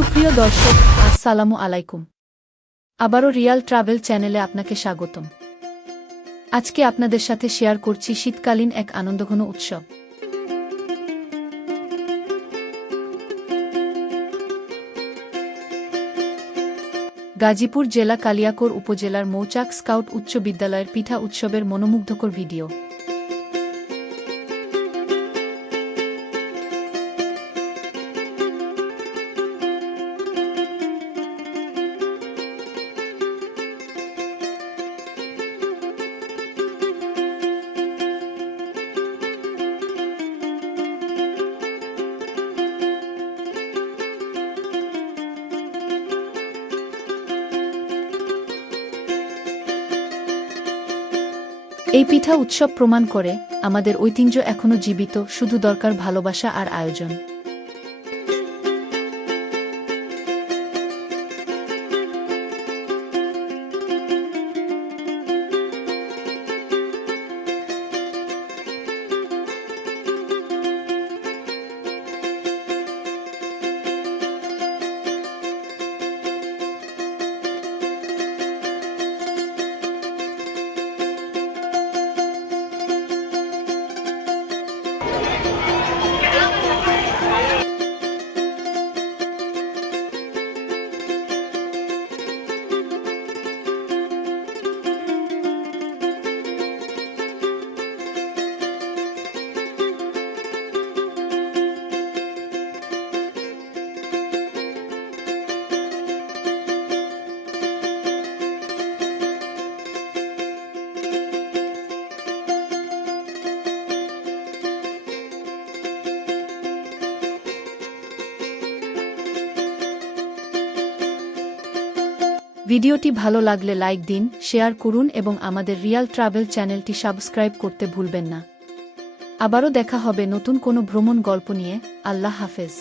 সুপ্রিয় দর্শক, আসসালামু আলাইকুম। আবারও রিয়াল ট্রাভেল চ্যানেলে আপনাকে স্বাগতম। আজকে আপনাদের সাথে শেয়ার করছি শীতকালীন এক আনন্দঘন উৎসব। গাজীপুর জেলা কালিয়াকৈর উপজেলার মৌচাক স্কাউট উচ্চ বিদ্যালয়ের পিঠা উৎসবের মনোমুগ্ধকর ভিডিও। এই পিঠা উৎসব প্রমাণ করে আমাদের ঐতিহ্য এখনো জীবিত, শুধু দরকার ভালোবাসা আর আয়োজন। ভিডিওটি ভালো লাগলে লাইক দিন, শেয়ার করুন এবং আমাদের রিয়াল ট্রাভেল চ্যানেলটি সাবস্ক্রাইব করতে ভুলবেন না। আবারও দেখা হবে নতুন কোনো ভ্রমণ গল্প নিয়ে। আল্লাহ হাফেজ।